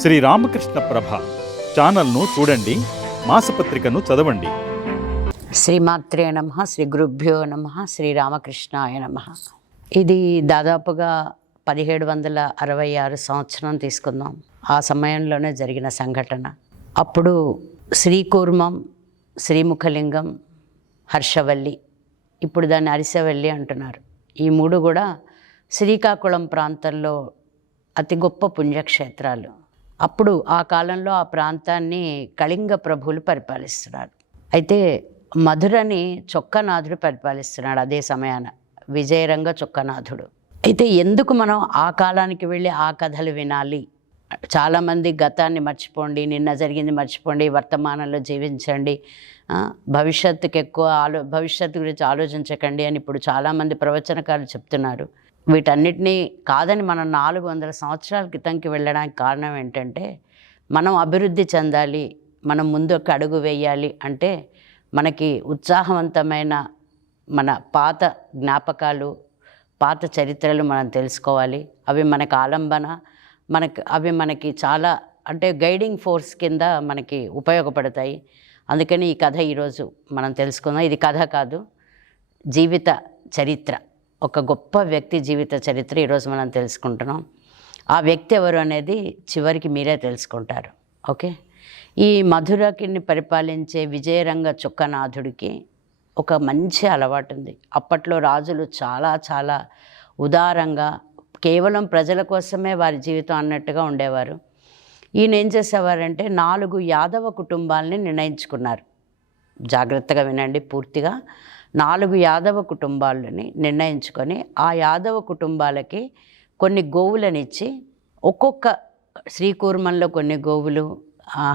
శ్రీ రామకృష్ణ ప్రభ ఛానల్ను చూడండి మాసపత్రికను చదవండి. శ్రీమాత్రే నమ శ్రీ గురుభ్యో నమ శ్రీ రామకృష్ణాయ నమ. ఇది దాదాపుగా పదిహేడు వందల అరవై ఆరు సంవత్సరం తీసుకుందాం. ఆ సమయంలోనే జరిగిన సంఘటన. అప్పుడు శ్రీకూర్మం శ్రీముఖలింగం హర్షవల్లి ఇప్పుడు దాన్ని అరిసవల్లి అంటున్నారు. ఈ మూడు కూడా శ్రీకాకుళం ప్రాంతంలో అతి గొప్ప పుణ్యక్షేత్రాలు. అప్పుడు ఆ కాలంలో ఆ ప్రాంతాన్ని కళింగ ప్రభువులు పరిపాలిస్తున్నారు. అయితే మధురని చొక్కనాథుడు పరిపాలిస్తున్నాడు అదే సమయాన విజయరంగ చొక్కనాథుడు. అయితే ఎందుకు మనం ఆ కాలానికి వెళ్ళి ఆ కథలు వినాలి? చాలామంది గతాన్ని మర్చిపోండి నిన్న జరిగింది మర్చిపోండి వర్తమానంలో జీవించండి భవిష్యత్తుకు ఎక్కువ ఆలో భవిష్యత్తు గురించి ఆలోచించకండి అని ఇప్పుడు చాలామంది ప్రవచనకారులు చెప్తున్నారు. వీటన్నిటినీ కాదని మనం నాలుగు వందల సంవత్సరాల క్రితంకి వెళ్ళడానికి కారణం ఏంటంటే మనం అభివృద్ధి చెందాలి మనం ముందుకు అడుగు వేయాలి అంటే మనకి ఉత్సాహవంతమైన మన పాత జ్ఞాపకాలు పాత చరిత్రలు మనం తెలుసుకోవాలి. అవి మనకు ఆలంబన మనకి అవి మనకి చాలా అంటే గైడింగ్ ఫోర్స్ కింద మనకి ఉపయోగపడతాయి. అందుకని ఈ కథ ఈరోజు మనం తెలుసుకుందాం. ఇది కథ కాదు జీవిత చరిత్ర. ఒక గొప్ప వ్యక్తి జీవిత చరిత్ర ఈరోజు మనం తెలుసుకుంటున్నాం. ఆ వ్యక్తి ఎవరు అనేది చివరికి మీరే తెలుసుకుంటారు. ఓకే? ఈ మధురకిని పరిపాలించే విజయరంగ చుక్కనాథుడికి ఒక మంచి అలవాటు ఉంది. అప్పట్లో రాజులు చాలా చాలా ఉదారంగా కేవలం ప్రజల కోసమే వారి జీవితం అన్నట్టుగా ఉండేవారు. ఈయన ఏం చేసేవారంటే నాలుగు యాదవ కుటుంబాలని నిర్ణయించుకున్నారు. జాగ్రత్తగా వినండి పూర్తిగా. నాలుగు యాదవ కుటుంబాలని నిర్ణయించుకొని ఆ యాదవ కుటుంబాలకి కొన్ని గోవులను ఇచ్చి ఒక్కొక్క శ్రీకూర్మంలో కొన్ని గోవులు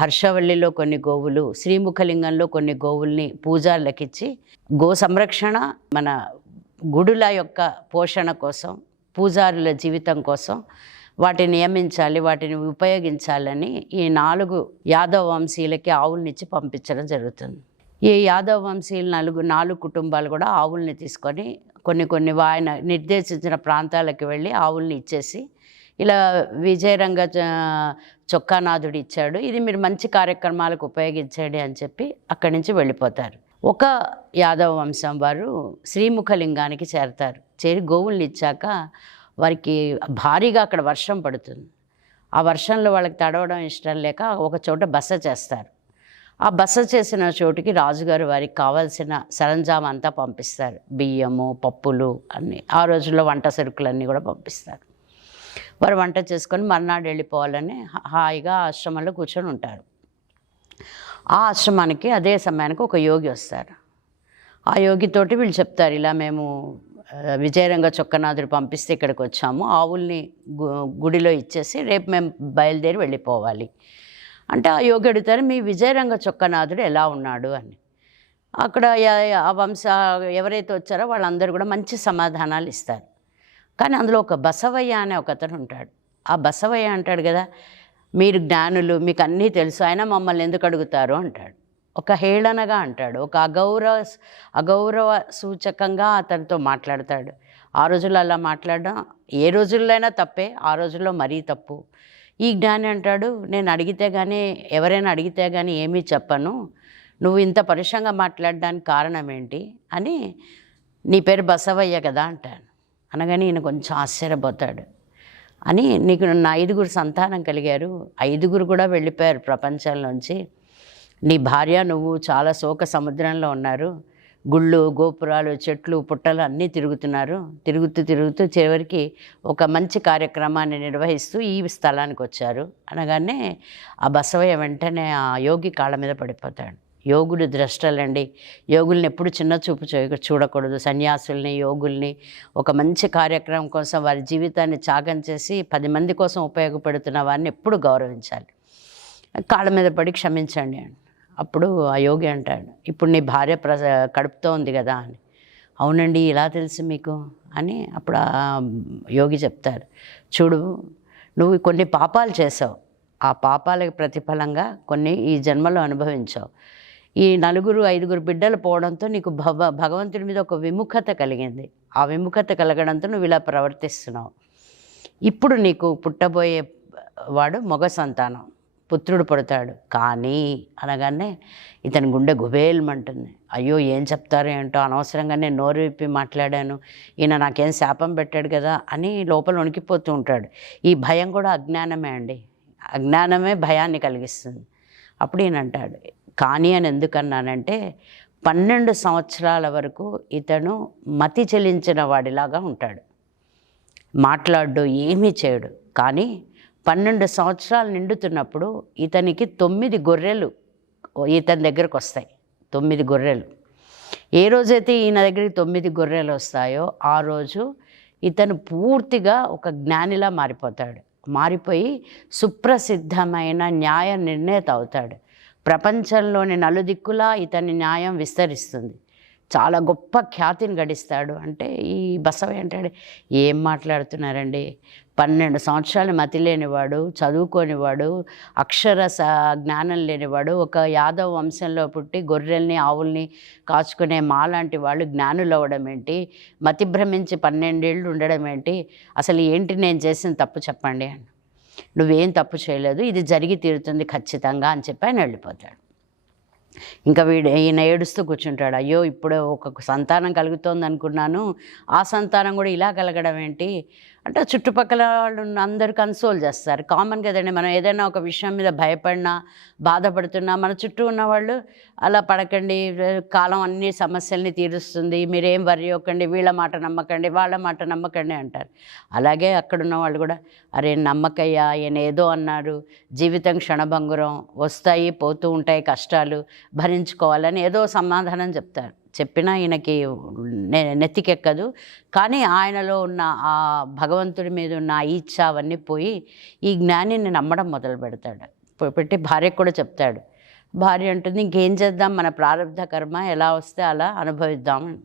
హర్షవల్లిలో కొన్ని గోవులు శ్రీముఖలింగంలో కొన్ని గోవుల్ని పూజార్లకిచ్చి గో సంరక్షణ మన గుడుల యొక్క పోషణ కోసం పూజారుల జీవితం కోసం వాటిని నియమించాలి వాటిని ఉపయోగించాలని ఈ నాలుగు యాదవ వంశీయులకి ఆవుల్నిచ్చి పంపించడం జరుగుతుంది. ఈ యాదవ వంశీయులు నలుగు నాలుగు కుటుంబాలు కూడా ఆవుల్ని తీసుకొని కొన్ని కొన్ని ఆయన నిర్దేశించిన ప్రాంతాలకు వెళ్ళి ఆవుల్ని ఇచ్చేసి ఇలా విజయరంగ చ- చొక్కానాథుడు ఇచ్చాడు. ఇది మీరు మంచి కార్యక్రమాలకు ఉపయోగించండి అని చెప్పి అక్కడి నుంచి వెళ్ళిపోతారు. ఒక యాదవ వంశం వారు శ్రీముఖలింగానికి చేరతారు. చేరి గోవుల్ని ఇచ్చాక వారికి భారీగా అక్కడ వర్షం పడుతుంది. ఆ వర్షంలో వాళ్ళకి తడవడం ఇష్టం లేక ఒక చోట బస చేస్తారు. ఆ బస చేసిన చోటుకి రాజుగారు వారికి కావాల్సిన సరంజామా అంతా పంపిస్తారు. బియ్యము పప్పులు అన్నీ. ఆ రోజుల్లో వంట సరుకులన్నీ కూడా పంపిస్తారు. వారు వంట చేసుకొని మర్నాడు వెళ్ళిపోవాలని హాయిగా ఆశ్రమంలో కూర్చొని ఉంటారు. ఆ ఆశ్రమానికి అదే సమయానికి ఒక యోగి వస్తారు. ఆ యోగితోటి వీళ్ళు చెప్తారు ఇలా మేము విజయరంగ చొక్కనాథుడు పంపిస్తే ఇక్కడికి వచ్చాము. ఆవుల్ని గు- గుడిలో ఇచ్చేసి రేపు మేము బయలుదేరి వెళ్ళిపోవాలి. అంటే ఆ యోగి అడుగుతారు మీ విజయరంగ చొక్కనాథుడు ఎలా ఉన్నాడు? అని. అక్కడ ఆ వంశ ఎవరైతే వచ్చారో వాళ్ళందరూ కూడా మంచి సమాధానాలు ఇస్తారు. కానీ అందులో ఒక బసవయ్య అనే ఒక అతను ఉంటాడు. ఆ బసవయ్య అంటాడు కదా మీరు జ్ఞానులు మీకు అన్నీ తెలుసు ఆయన మమ్మల్ని ఎందుకు అడుగుతారు? అంటాడు. ఒక హేళనగా అంటాడు. ఒక అగౌరవ అగౌరవ సూచకంగా అతనితో మాట్లాడతాడు. ఆ రోజుల్లో అలా మాట్లాడడం ఏ రోజుల్లో అయినా తప్పే ఆ రోజుల్లో మరీ తప్పు. ఈ జ్ఞాని అంటాడు నేను అడిగితే కానీ ఎవరైనా అడిగితే కానీ ఏమీ చెప్పను. నువ్వు ఇంత పరుషంగా మాట్లాడడానికి కారణం ఏంటి అని నీ పేరు బసవయ్య కదా అంటాను. అనగానే ఈయన కొంచెం ఆశ్చర్యపోతాడు. అని నీకు నా ఐదుగురు సంతానం కలిగారు. ఐదుగురు కూడా వెళ్ళిపోయారు ప్రపంచంలోంచి. నీ భార్య నువ్వు చాలా శోక సముద్రంలో ఉన్నారు. గుళ్ళు గోపురాలు చెట్లు పుట్టలు అన్నీ తిరుగుతున్నారు. తిరుగుతూ తిరుగుతూ చివరికి ఒక మంచి కార్యక్రమాన్ని నిర్వహిస్తూ ఈ స్థలానికి వచ్చారు. అనగానే ఆ బసవయ్య వెంటనే ఆ యోగి కాళ్ళ మీద పడిపోతాడు. యోగులు ద్రష్టలండి. యోగుల్ని ఎప్పుడు చిన్న చూపు చూడకూడదు. సన్యాసుల్ని యోగుల్ని ఒక మంచి కార్యక్రమం కోసం వారి జీవితాన్ని త్యాగం చేసి పది మంది కోసం ఉపయోగపడుతున్న వారిని ఎప్పుడు గౌరవించాలి. కాళ్ళ మీద పడి క్షమించండి అని అప్పుడు ఆ యోగి అంటాడు ఇప్పుడు నీ భార్య ప్ర కడుపుతో ఉంది కదా అని. అవునండి ఇలా తెలుసు మీకు? అని అప్పుడు ఆ యోగి చెప్తారు చూడు నువ్వు కొన్ని పాపాలు చేసావు. ఆ పాపాలకు ప్రతిఫలంగా కొన్ని ఈ జన్మలో అనుభవించావు. ఈ నలుగురు ఐదుగురు బిడ్డలు పోవడంతో నీకు భవ భగవంతుడి మీద ఒక విముఖత కలిగింది. ఆ విముఖత కలగడంతో నువ్వు ఇలా ప్రవర్తిస్తున్నావు. ఇప్పుడు నీకు పుట్టబోయే వాడు మగ సంతానం. పుత్రుడు పుడతాడు. కానీ అనగానే ఇతని గుండె గుబేల్మంటుంది. అయ్యో ఏం చెప్తారో ఏంటో అనవసరంగా నేను నోరు విప్పి మాట్లాడాను. ఈయన నాకేం శాపం పెట్టాడు కదా అని లోపల వణికిపోతూ ఉంటాడు. ఈ భయం కూడా అజ్ఞానమే అండి. అజ్ఞానమే భయాన్ని కలిగిస్తుంది. అప్పుడు ఈయన అంటాడు కానీ అని ఎందుకన్నానంటే పన్నెండు సంవత్సరాల వరకు ఇతను మతి చెలించిన వాడిలాగా ఉంటాడు. మాట్లాడు ఏమీ చేయడు. కానీ పన్నెండు సంవత్సరాలు నిండుతున్నప్పుడు ఇతనికి తొమ్మిది గొర్రెలు ఇతని దగ్గరకు వస్తాయి. తొమ్మిది గొర్రెలు. ఏ రోజైతే ఈయన దగ్గరికి తొమ్మిది గొర్రెలు వస్తాయో ఆ రోజు ఇతను పూర్తిగా ఒక జ్ఞానిలా మారిపోతాడు. మారిపోయి సుప్రసిద్ధమైన న్యాయ నిర్ణేత అవుతాడు. ప్రపంచంలోని నలుదిక్కులా ఇతని న్యాయం విస్తరిస్తుంది. చాలా గొప్ప ఖ్యాతిని గడిస్తాడు. అంటే ఈ బసవ ఏంటాడు ఏం మాట్లాడుతున్నారండి? పన్నెండు సంవత్సరాలు మతి లేనివాడు చదువుకోనివాడు అక్షర స- జ్ఞానం లేనివాడు ఒక యాదవ వంశంలో పుట్టి గొర్రెల్ని ఆవుల్ని కాచుకునే మాలాంటి వాళ్ళు జ్ఞానులు అవ్వడం ఏంటి? మతి భ్రమించి పన్నెండేళ్ళు ఉండడం ఏంటి? అసలు ఏంటి నేను చేసిన తప్పు చెప్పండి అని నువ్వేం తప్పు చేయలేదు ఇది జరిగి తీరుతుంది ఖచ్చితంగా అని చెప్పి ఆయన వెళ్ళిపోతాడు. ఇంకా వీడు ఈయన ఏడుస్తూ కూర్చుంటాడు అయ్యో ఇప్పుడు ఒక సంతానం కలుగుతోంది అనుకున్నాను ఆ సంతానం కూడా ఇలా కలగడం ఏంటి? అంటే చుట్టుపక్కల వాళ్ళు అందరూ కన్సోల్ చేస్తారు. కామన్ కదండి మనం ఏదైనా ఒక విషయం మీద భయపడినా బాధపడుతున్నా మన చుట్టూ ఉన్న వాళ్ళు అలా పడకండి కాలం అన్ని సమస్యల్ని తీరుస్తుంది మీరేం వరి అవ్వకండి వీళ్ళ మాట నమ్మకండి వాళ్ళ మాట నమ్మకండి అంటారు. అలాగే అక్కడున్న వాళ్ళు కూడా అరే నమ్మకయ్యా ఈయన ఏదో అన్నారు జీవితం క్షణభంగురం వస్తాయి పోతూ ఉంటాయి కష్టాలు భరించుకోవాలని ఏదో సమాధానం చెప్తారు. చెప్పినా ఈయనకి నెత్తికెక్కదు. కానీ ఆయనలో ఉన్న ఆ భగవంతుడి మీద ఉన్న ఆ ఇచ్చ అవన్నీ పోయి ఈ జ్ఞానిని నమ్మడం మొదలు పెడతాడు. పెట్టి భార్యకు కూడా చెప్తాడు. భార్య అంటుంది ఇంకేం చేద్దాం? మన ప్రారంభ కర్మ ఎలా వస్తే అలా అనుభవిద్దాం.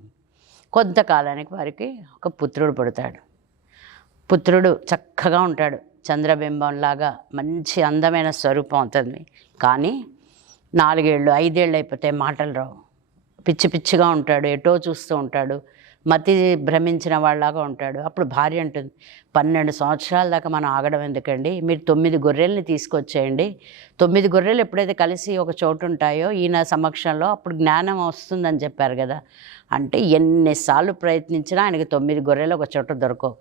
కొంతకాలానికి వారికి ఒక పుత్రుడు పుడతాడు. పుత్రుడు చక్కగా ఉంటాడు. చంద్రబింబంలాగా మంచి అందమైన స్వరూపం అవుతుంది. కానీ నాలుగేళ్ళు ఐదేళ్ళు అయిపోతే మాటలు రావు. పిచ్చి పిచ్చిగా ఉంటాడు ఎటో చూస్తూ ఉంటాడు. మతి భ్రమించిన వాళ్ళలాగా ఉంటాడు. అప్పుడు భార్య అంటుంది పన్నెండు సంవత్సరాల దాకా మనం ఆగడం ఎందుకండి? మీరు తొమ్మిది గొర్రెల్ని తీసుకొచ్చేయండి. తొమ్మిది గొర్రెలు ఎప్పుడైతే కలిసి ఒక చోటు ఉంటాయో ఈయన సమక్షంలో అప్పుడు జ్ఞానం వస్తుందని చెప్పారు కదా. అంటే ఎన్నిసార్లు ప్రయత్నించినా ఆయనకి తొమ్మిది గొర్రెలు ఒక చోట దొరకవు.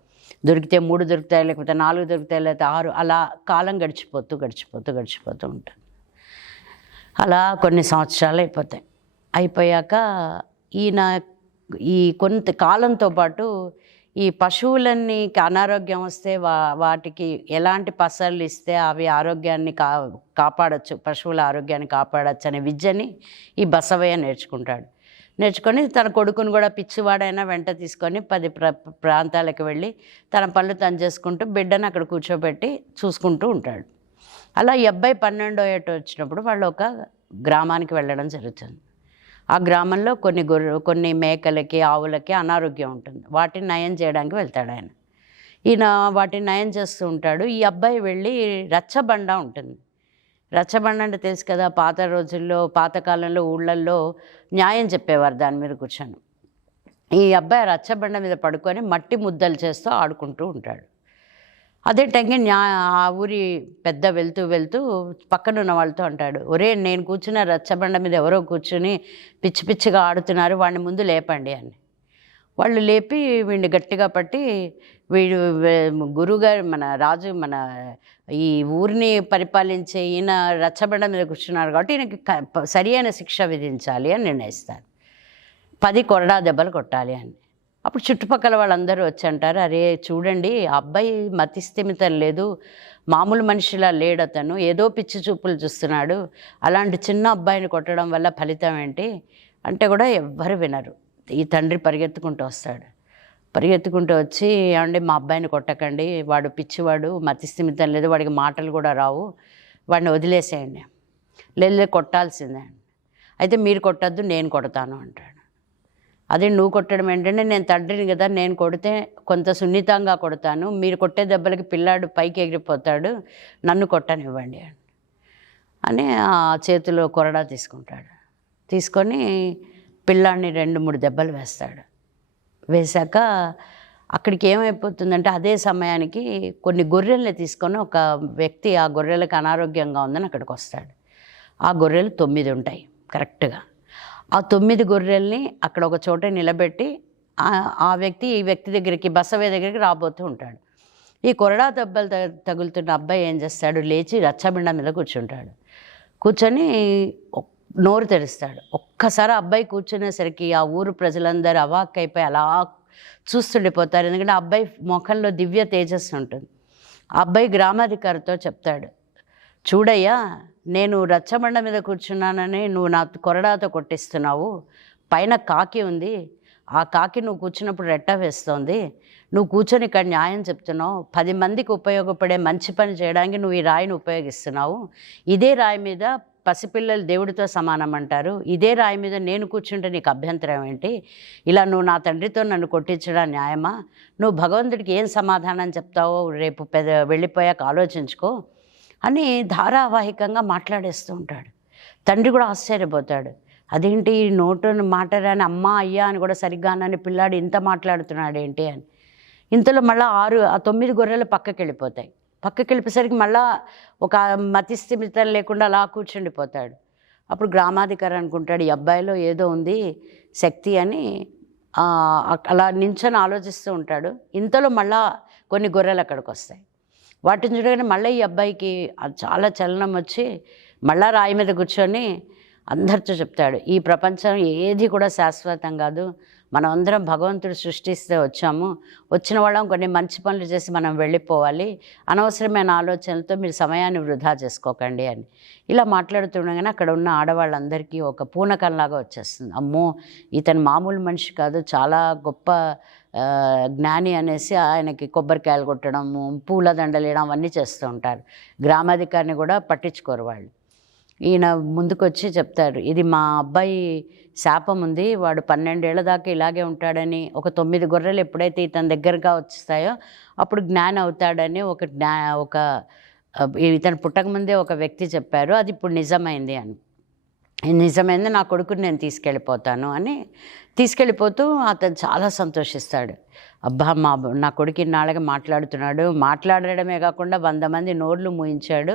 దొరికితే మూడు దొరుకుతాయి లేకపోతే నాలుగు దొరుకుతాయి లేకపోతే ఆరు? అలా కాలం గడిచిపోతూ గడిచిపోతూ గడిచిపోతూ ఉంటుంది. అలా కొన్ని సంవత్సరాలు అయిపోతాయి. అయిపోయాక ఈయన ఈ కొంత కాలంతో పాటు ఈ పశువులన్నీ అనారోగ్యం వస్తే వా వాటికి ఎలాంటి పసర్లు ఇస్తే అవి ఆరోగ్యాన్ని కా కాపాడచ్చు పశువుల ఆరోగ్యాన్ని కాపాడచ్చు అనే విద్యని ఈ బసవయ్య నేర్చుకుంటాడు. నేర్చుకొని తన కొడుకుని కూడా పిచ్చివాడైనా వెంట తీసుకొని పది ప్ర ప్రాంతాలకు వెళ్ళి తన పనులు తను చేసుకుంటూ బిడ్డను అక్కడ కూర్చోబెట్టి చూసుకుంటూ ఉంటాడు. అలా ఈ అబ్బాయి పన్నెండో ఏట వచ్చినప్పుడు వాళ్ళు ఒక గ్రామానికి వెళ్ళడం జరుగుతుంది. ఆ గ్రామంలో కొన్ని గొర్రె కొన్ని మేకలకి ఆవులకి అనారోగ్యం ఉంటుంది. వాటిని నయం చేయడానికి వెళ్తాడు ఆయన. ఈయన వాటిని నయం చేస్తూ ఉంటాడు. ఈ అబ్బాయి వెళ్ళి రచ్చబండ ఉంటుంది. రచ్చబండ అంటే తెలుసు కదా పాత రోజుల్లో పాతకాలంలో ఊళ్ళల్లో న్యాయం చెప్పేవారు దాని మీద కూర్చొని. ఈ అబ్బాయి రచ్చబండ మీద పడుకొని మట్టి ముద్దలు చేస్తూ ఆడుకుంటూ ఉంటాడు. అదే టైంకి న్యా ఆ ఊరి పెద్ద వెళ్తూ వెళ్తూ పక్కన ఉన్న వాళ్ళతో అంటాడు ఒరే నేను కూర్చున్న రచ్చబండ మీద ఎవరో కూర్చుని పిచ్చి పిచ్చిగా ఆడుతున్నారు వాడిని ముందు లేపండి అని. వాళ్ళు లేపి వీడిని గట్టిగా పట్టి వీడు గురువుగారు మన రాజు మన ఈ ఊరిని పరిపాలించే ఈయన రచ్చబండ మీద కూర్చున్నారు కాబట్టి ఈయనకి సరి అయిన శిక్ష విధించాలి అని నిర్ణయిస్తాను పది కొరడా దెబ్బలు కొట్టాలి అని. అప్పుడు చుట్టుపక్కల వాళ్ళందరూ వచ్చి అంటారు అరే చూడండి ఆ అబ్బాయి మతిస్థిమితం లేదు మామూలు మనిషిలా లేడు అతను ఏదో పిచ్చి చూపులు చూస్తున్నాడు అలాంటి చిన్న అబ్బాయిని కొట్టడం వల్ల ఫలితం ఏంటి? అంటే కూడా ఎవ్వరు వినరు. ఈ తండ్రి పరిగెత్తుకుంటూ వస్తాడు. పరిగెత్తుకుంటూ వచ్చి ఏమండి మా అబ్బాయిని కొట్టకండి వాడు పిచ్చివాడు మతిస్థిమితం లేదు వాడికి మాటలు కూడా రావు వాడిని వదిలేసేయండి. లేదు లేదు, కొట్టాల్సిందే. అయితే మీరు కొట్టద్దు నేను కొడతాను అంటాడు. అదే నువ్వు కొట్టడం ఏంటంటే నేను తండ్రిని కదా నేను కొడితే కొంత సున్నితంగా కొడతాను. మీరు కొట్టే దెబ్బలకి పిల్లాడు పైకి ఎగిరిపోతాడు నన్ను కొట్టనివ్వండి అని. ఆ చేతిలో కొరడా తీసుకుంటాడు. తీసుకొని పిల్లాడిని రెండు మూడు దెబ్బలు వేస్తాడు. వేశాక అక్కడికి ఏమైపోతుందంటే అదే సమయానికి కొన్ని గొర్రెల్ని తీసుకొని ఒక వ్యక్తి ఆ గొర్రెలకు అనారోగ్యంగా ఉందని అక్కడికి వస్తాడు. ఆ గొర్రెలు తొమ్మిది ఉంటాయి కరెక్ట్గా. ఆ తొమ్మిది గొర్రెల్ని అక్కడ ఒక చోట నిలబెట్టి ఆ- వ్యక్తి ఈ వ్యక్తి దగ్గరికి బసవే దగ్గరికి రాబోతూ ఉంటాడు. ఈ కొరడా దెబ్బలు త- తగులుతున్న అబ్బాయి ఏం చేస్తాడు? లేచి రచ్చబిండ మీద కూర్చుంటాడు. కూర్చొని నోరు తెరుస్తాడు. ఒక్కసారి అబ్బాయి కూర్చునేసరికి ఆ ఊరు ప్రజలందరూ అవాక్ అయిపోయి అలా చూస్తుండిపోతారు. ఎందుకంటే ఆ అబ్బాయి ముఖంలో దివ్య తేజస్సు ఉంటుంది. ఆ అబ్బాయి గ్రామాధికారితో చెప్తాడు చూడయ్యా నేను రచ్చబండ మీద కూర్చున్నానని నువ్వు నా కొరడాతో కొట్టిస్తున్నావు. పైన కాకి ఉంది. ఆ కాకి నువ్వు కూర్చున్నప్పుడు రెట్ట వేస్తోంది. నువ్వు కూర్చొని ఇక్కడ న్యాయం చెప్తున్నావు. పది మందికి ఉపయోగపడే మంచి పని చేయడానికి నువ్వు ఈ రాయిని ఉపయోగిస్తున్నావు. ఇదే రాయి మీద పసిపిల్లలు దేవుడితో సమానం అంటారు. ఇదే రాయి మీద నేను కూర్చుంటే నీకు అభ్యంతరం ఏంటి? ఇలా నువ్వు నా తండ్రితో నన్ను కొట్టించడం న్యాయమా? నువ్వు భగవంతుడికి ఏం సమాధానం చెప్తావో రేపు పెద్ద వెళ్ళిపోయాక ఆలోచించుకో. అని ధారావాహికంగా మాట్లాడేస్తూ ఉంటాడు. తండ్రి కూడా ఆశ్చర్యపోతాడు. అదేంటి ఈ నోటును మాట్లాడని అమ్మ అయ్యా అని కూడా సరిగ్గా అనని పిల్లాడు ఇంత మాట్లాడుతున్నాడు ఏంటి అని. ఇంతలో మళ్ళీ ఆరు ఆ తొమ్మిది గొర్రెలు పక్కకి వెళ్ళిపోతాయి పక్కకి వెళ్ళిపోయేసరికి మళ్ళా ఒక మతిస్థిమితం లేకుండా అలా కూర్చుండిపోతాడు. అప్పుడు గ్రామాధికారి అనుకుంటాడు ఈ అబ్బాయిలో ఏదో ఉంది శక్తి అని. అలా నించొని ఆలోచిస్తూ ఉంటాడు. ఇంతలో మళ్ళా కొన్ని గొర్రెలు అక్కడికి వస్తాయి వాటిని చూడగానే మళ్ళీ ఈ అబ్బాయికి చాలా చలనం వచ్చి మళ్ళా రాయి మీద కూర్చొని అందరితో చెప్తాడు. ఈ ప్రపంచం ఏది కూడా శాశ్వతం కాదు. మనం అందరం భగవంతుడు సృష్టిస్తే వచ్చాము. వచ్చిన వాళ్ళం కొన్ని మంచి పనులు చేసి మనం వెళ్ళిపోవాలి. అనవసరమైన ఆలోచనలతో మీరు సమయాన్ని వృధా చేసుకోకండి అని. ఇలా మాట్లాడుతుండగానే అక్కడ ఉన్న ఆడవాళ్ళందరికీ ఒక పూనకంలాగా వచ్చేస్తుంది. అమ్మో ఇతను మామూలు మనిషి కాదు చాలా గొప్ప జ్ఞాని అనేసి ఆయనకి కొబ్బరికాయలు కొట్టడము పూల దండలు వేయడం అవన్నీ చేస్తూ ఉంటారు. గ్రామాధికారిని కూడా పట్టించుకోరు వాళ్ళు. ఈయన ముందుకొచ్చి చెప్తారు ఇది మా అబ్బాయి శాపం ఉంది వాడు పన్నెండేళ్ళ దాకా ఇలాగే ఉంటాడని ఒక తొమ్మిది గొర్రెలు ఎప్పుడైతే ఇతని దగ్గరగా వచ్చేస్తాయో అప్పుడు జ్ఞానం అవుతాడని ఒక జ్ఞా ఒక ఇతను పుట్టకముందే ఒక వ్యక్తి చెప్పారు అది ఇప్పుడు నిజమైంది అని. నిజమైంది నా కొడుకుని నేను తీసుకెళ్ళిపోతాను అని తీసుకెళ్ళిపోతూ అతను చాలా సంతోషిస్తాడు. అబ్బా మా నా కొడుకు ఇన్నాళ్ళగా మాట్లాడుతున్నాడు. మాట్లాడడమే కాకుండా వంద మంది నోర్లు మూయించాడు.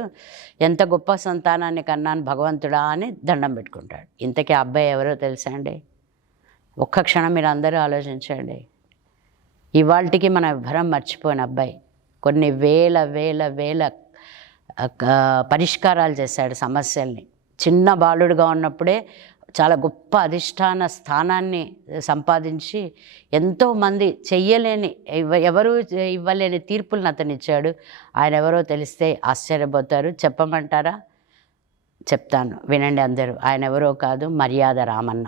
ఎంత గొప్ప సంతానాన్ని కన్నాను భగవంతుడా అని దండం పెట్టుకుంటాడు. ఇంతకీ అబ్బాయి ఎవరో తెలుసా అండి? ఒక్క క్షణం మీరు అందరూ ఆలోచించండి. ఇవాళకి మనం ఎవ్వరం మర్చిపోయిన అబ్బాయి. కొన్ని వేల వేల వేల పరిష్కారాలు చేశాడు సమస్యల్ని. చిన్న బాలుడుగా ఉన్నప్పుడే చాలా గొప్ప అధిష్టాన స్థానాన్ని సంపాదించి ఎంతోమంది చెయ్యలేని ఎవరు ఇవ్వలేని తీర్పులను అతను ఇచ్చాడు. ఆయన ఎవరో తెలిస్తే ఆశ్చర్యపోతారు. చెప్పమంటారా? చెప్తాను. వినండి అందరూ. ఆయన ఎవరో కాదు మర్యాద రామన్న.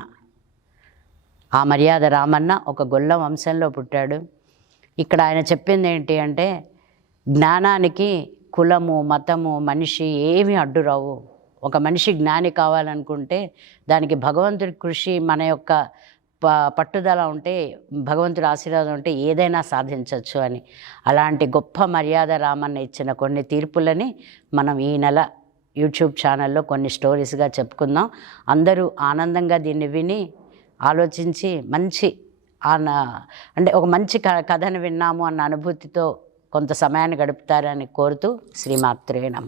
ఆ మర్యాద రామన్న ఒక గొల్ల వంశంలో పుట్టాడు. ఇక్కడ ఆయన చెప్పింది ఏంటి అంటే జ్ఞానానికి కులము మతము మనిషి ఏమీ అడ్డురావు. ఒక మనిషి జ్ఞాని కావాలనుకుంటే దానికి భగవంతుడి కృషి మన యొక్క ప పట్టుదల ఉంటే భగవంతుడి ఆశీర్వాదం ఉంటే ఏదైనా సాధించవచ్చు అని. అలాంటి గొప్ప మర్యాద రామన్న ఇచ్చిన కొన్ని తీర్పులని మనం ఈ నెల యూట్యూబ్ ఛానల్లో కొన్ని స్టోరీస్గా చెప్పుకుందాం. అందరూ ఆనందంగా దీన్ని విని ఆలోచించి మంచి అంటే ఒక మంచి క కథను విన్నాము అన్న అనుభూతితో కొంత సమయాన్ని గడుపుతారని కోరుతూ శ్రీమాత్రే నమ.